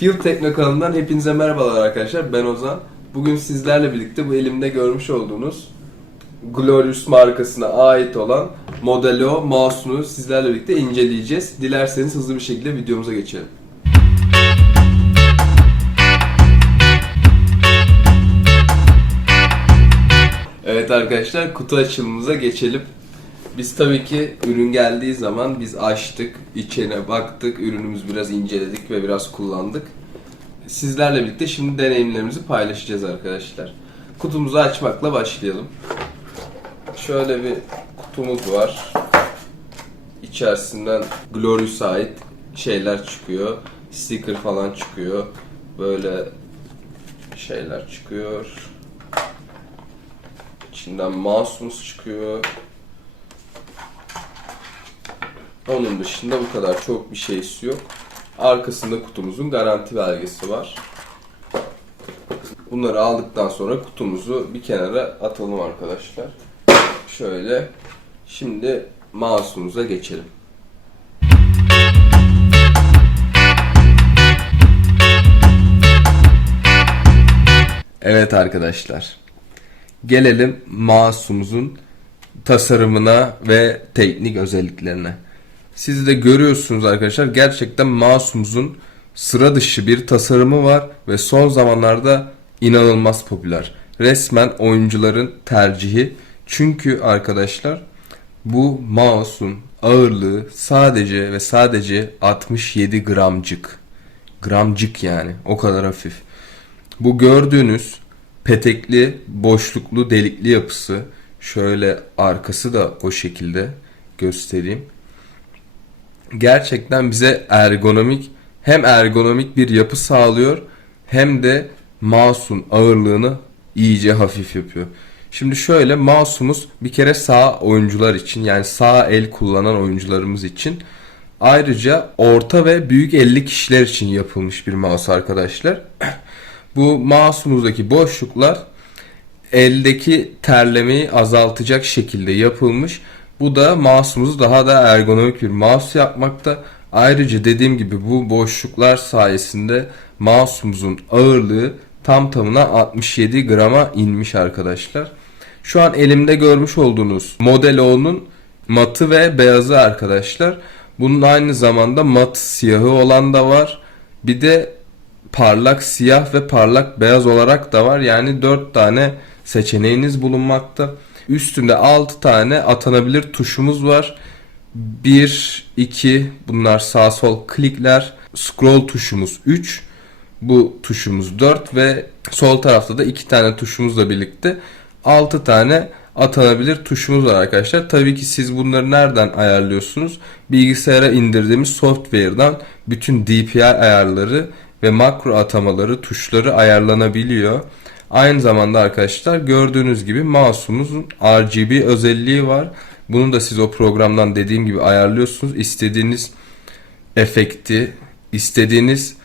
Field Tekno kanalından hepinize merhabalar arkadaşlar. Ben Ozan. Bugün sizlerle birlikte bu elimde görmüş olduğunuz Glorious markasına ait olan Modelo mouse'unu sizlerle birlikte inceleyeceğiz. Dilerseniz hızlı bir şekilde videomuza geçelim. Evet arkadaşlar kutu açılımımıza geçelim. Biz tabii ki ürün geldiği zaman biz açtık, içine baktık, ürünümüzü biraz inceledik ve biraz kullandık. Sizlerle birlikte şimdi deneyimlerimizi paylaşacağız arkadaşlar. Kutumuzu açmakla başlayalım. Şöyle bir kutumuz var. İçerisinden Glorious ait şeyler çıkıyor. Sticker falan çıkıyor. Böyle şeyler çıkıyor. İçinden mouse'umuz çıkıyor. Onun dışında bu kadar çok bir şeysi yok. Arkasında kutumuzun garanti belgesi var. Bunları aldıktan sonra kutumuzu bir kenara atalım arkadaşlar. Şöyle. Şimdi mouse'umuza geçelim. Evet arkadaşlar. Gelelim mouse'umuzun tasarımına ve teknik özelliklerine. Siz de görüyorsunuz arkadaşlar gerçekten mouse'umuzun sıra dışı bir tasarımı var ve son zamanlarda inanılmaz popüler. Resmen oyuncuların tercihi. Çünkü arkadaşlar bu mouse'un ağırlığı sadece ve sadece 67 gramcık. Gramcık yani o kadar hafif. Bu gördüğünüz petekli, boşluklu, delikli yapısı şöyle arkası da o şekilde göstereyim. Gerçekten bize ergonomik hem ergonomik bir yapı sağlıyor hem de mouse'un ağırlığını iyice hafif yapıyor. Şimdi şöyle mouse'umuz bir kere sağ oyuncular için yani sağ el kullanan oyuncularımız için ayrıca orta ve büyük 50 kişiler için yapılmış bir mouse arkadaşlar. Bu mouse'umuzdaki boşluklar eldeki terlemeyi azaltacak şekilde yapılmış. Bu da mouse'umuzu daha da ergonomik bir mouse yapmakta. Ayrıca dediğim gibi bu boşluklar sayesinde mouse'umuzun ağırlığı tam tamına 67 grama inmiş arkadaşlar. Şu an elimde görmüş olduğunuz Model O'nun matı ve beyazı arkadaşlar. Bunun aynı zamanda mat siyahı olan da var. Bir de parlak siyah ve parlak beyaz olarak da var. Yani 4 tane seçeneğiniz bulunmakta. Üstünde 6 tane atanabilir tuşumuz var. 1, 2 bunlar sağ sol klikler. Scroll tuşumuz 3. Bu tuşumuz 4 ve sol tarafta da 2 tane tuşumuzla birlikte 6 tane atanabilir tuşumuz var arkadaşlar. Tabii ki siz bunları nereden ayarlıyorsunuz? Bilgisayara indirdiğimiz software'dan bütün DPI ayarları ve makro atamaları, tuşları ayarlanabiliyor. Aynı zamanda arkadaşlar gördüğünüz gibi mouse'umuzun RGB özelliği var. Bunu da siz o programdan dediğim gibi ayarlıyorsunuz. İstediğiniz efekti, istediğiniz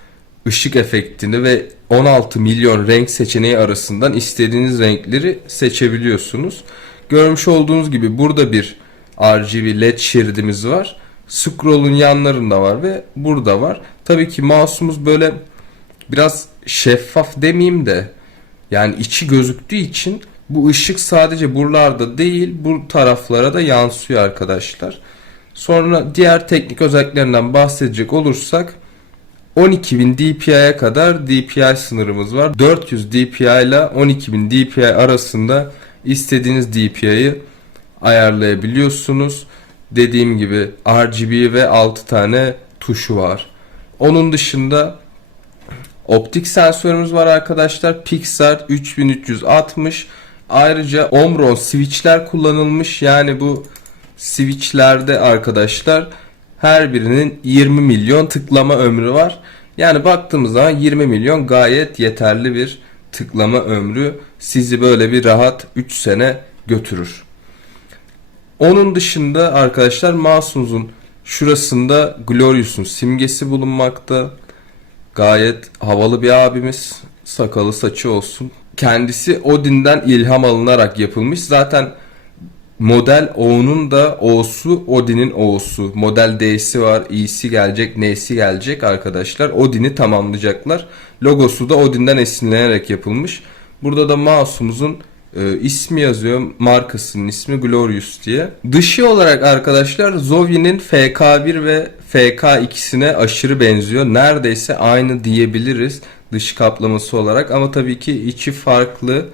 ışık efektini ve 16 milyon renk seçeneği arasından istediğiniz renkleri seçebiliyorsunuz. Görmüş olduğunuz gibi burada bir RGB led şeridimiz var. Scroll'un yanlarında var ve burada var. Tabii ki mouse'umuz böyle biraz şeffaf demeyeyim de yani içi gözüktüğü için bu ışık sadece buralarda değil bu taraflara da yansıyor arkadaşlar. Sonra diğer teknik özelliklerinden bahsedecek olursak 12.000 dpi'ye kadar DPI sınırımız var. 400 dpi ile 12.000 dpi arasında istediğiniz DPI'yi ayarlayabiliyorsunuz. Dediğim gibi RGB ve 6 tane tuşu var. Onun dışında optik sensörümüz var arkadaşlar. Pixar 3360. Ayrıca Omron switchler kullanılmış. Yani bu switchlerde arkadaşlar her birinin 20 milyon tıklama ömrü var. Yani baktığımız zaman 20 milyon gayet yeterli bir tıklama ömrü sizi böyle bir rahat 3 sene götürür. Onun dışında arkadaşlar mouse'umuzun şurasında Glorious'un simgesi bulunmakta. Gayet havalı bir abimiz. Sakalı saçı olsun. Kendisi Odin'den ilham alınarak yapılmış. Zaten Model O'nun da O'su Odin'in O'su. Model D'si var, I'si gelecek, N'si gelecek arkadaşlar. Odin'i tamamlayacaklar. Logosu da Odin'den esinlenerek yapılmış. Burada da mouse'umuzun e, ismi yazıyor. Markasının ismi Glorious diye. Dışı olarak arkadaşlar Zovi'nin FK1 ve FK2'sine aşırı benziyor. Neredeyse aynı diyebiliriz dış kaplaması olarak ama tabii ki içi farklı.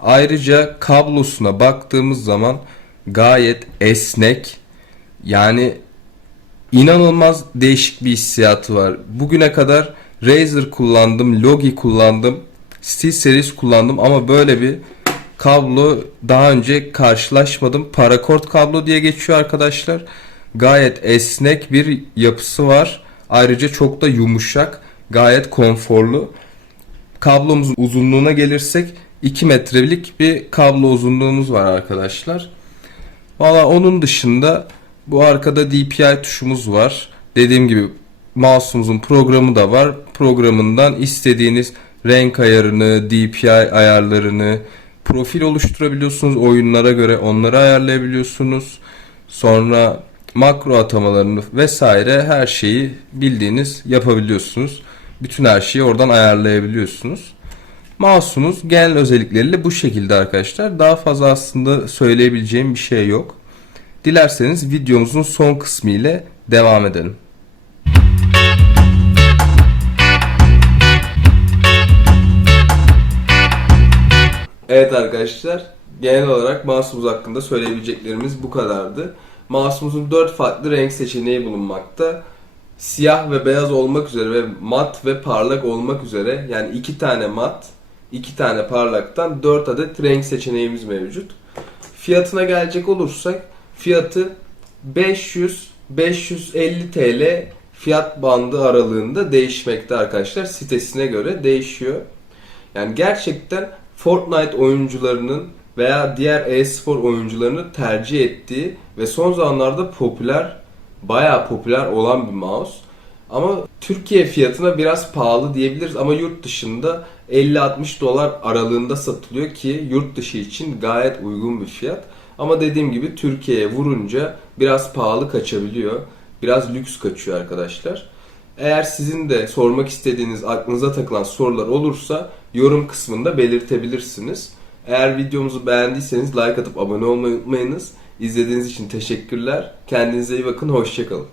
Ayrıca kablosuna baktığımız zaman gayet esnek. Yani inanılmaz değişik bir hissiyatı var. Bugüne kadar Razer kullandım, Logi kullandım, SteelSeries kullandım ama böyle bir kablo daha önce karşılaşmadım. Paracord kablo diye geçiyor arkadaşlar. Gayet esnek bir yapısı var. Ayrıca çok da yumuşak, gayet konforlu. Kablomuzun uzunluğuna gelirsek 2 metrelik bir kablo uzunluğumuz var arkadaşlar. Valla onun dışında bu arkada DPI tuşumuz var. Dediğim gibi mouse'umuzun programı da var. Programından istediğiniz renk ayarını, DPI ayarlarını, profil oluşturabiliyorsunuz oyunlara göre onları ayarlayabiliyorsunuz. Sonra makro atamalarını vesaire her şeyi bildiğiniz yapabiliyorsunuz. Bütün her şeyi oradan ayarlayabiliyorsunuz. Mouse'umuz genel özellikleriyle bu şekilde arkadaşlar. Daha fazla aslında söyleyebileceğim bir şey yok. Dilerseniz videomuzun son kısmı ile devam edelim. Evet arkadaşlar, genel olarak mouse'umuz hakkında söyleyebileceklerimiz bu kadardı. Mouse'umuzun 4 farklı renk seçeneği bulunmakta. Siyah ve beyaz olmak üzere ve mat ve parlak olmak üzere yani 2 tane mat, 2 tane parlaktan 4 adet renk seçeneğimiz mevcut. Fiyatına gelecek olursak fiyatı 500 550 TL fiyat bandı aralığında değişmekte arkadaşlar. Sitesine göre değişiyor. Yani gerçekten Fortnite oyuncularının veya diğer e-spor oyuncularının tercih ettiği ve son zamanlarda popüler, bayağı popüler olan bir mouse. Ama Türkiye fiyatına biraz pahalı diyebiliriz ama yurt dışında 50-60 dolar aralığında satılıyor ki yurt dışı için gayet uygun bir fiyat. Ama dediğim gibi Türkiye'ye vurunca biraz pahalı kaçabiliyor. Biraz lüks kaçıyor arkadaşlar. Eğer sizin de sormak istediğiniz, aklınıza takılan sorular olursa yorum kısmında belirtebilirsiniz. Eğer videomuzu beğendiyseniz like atıp abone olmayı unutmayınız. İzlediğiniz için teşekkürler. Kendinize iyi bakın, hoşçakalın.